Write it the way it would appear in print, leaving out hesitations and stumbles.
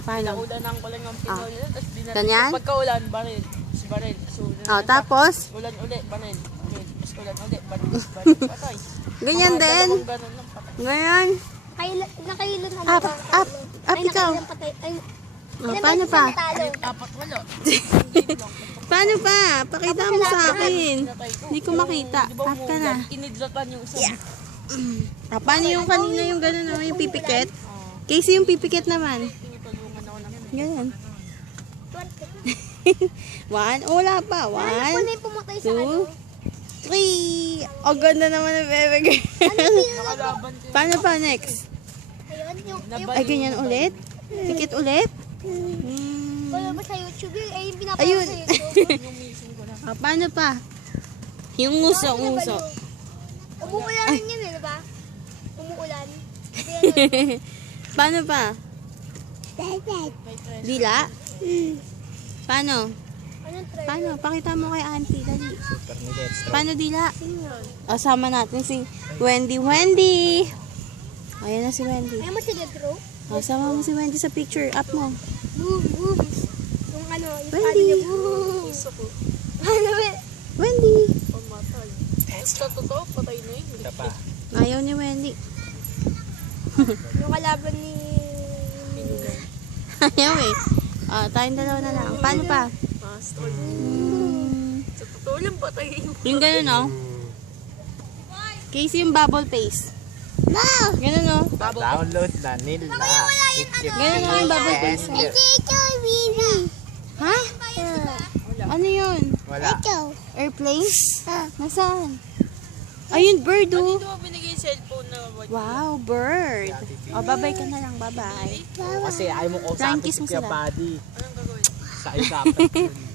paano? Naulanan ko lang yung pinol nila, tapos dinala. Ganyan? Pagkaulan, baril. Baril. So, Tapos? ulan ulit, baril. Tapos ulan ulit, baril. Patay. Ganyan Mga din. dalawang ganun lang patay. Ngayon. Nakahilot na Up, up, up ikaw. Paano pa? Apat wala. Paano pa? Pakita mo sa akin. Hindi ko makita. Di ba Up ka na. Inidlatan yung isang. Paano yung kanina yung gano'n naman, yung pipikit? Casey yung pipikit naman. Tinutulungan ako ng Ganyan. 1, wala pa. 1, 2, 3. O, ganda naman ang bebe girl. nakalaban ko. Paano pa next? Ay, ganyan ulit? Pikit ulit? Wala ba sa YouTube yun? Ay, yung pinapanood Ayun. sa YouTube. Yung missing ko na. Paano pa? Yung nguso. Umuulan rin yun eh, diba? Umuulan. Paano pa? May friend. Dila? Paano? Anong try? Paano? Pakita mo kay auntie. Dali. Paano dila? Sama natin si Wendy. Ayan na si Wendy. Ayaw mo si Dedro? Sama mo si Wendy sa picture. Up mo. Boom, boom. Yung ano, yung Wendy. paano niya, boom. Gusto ko. Ano ba? Wendy. Pamatay. Sa totoo, patay na yun. Ayaw ni Wendy. Yung kalaban ni... Ayaw eh. Tayong dalawa na lang. Paano pa? Master. Sa totoo lang, patay yun. Yung gano'n, no? Casey yung bubble face. No! Gano'n, no? Download na nila. Gano'n, no? Yung bubble face. Ha? Ano yun? Wala. Airplane? Nasaan? Ayun, bird, oh. Dito mo binigay yung cellphone na white. Wow, bird. Bye-bye ka na lang. Bye-bye. Kasi ayaw mo kausapin Frankie's si mo Kuya sila. Buddy. Anong gagawin? Sa usapan.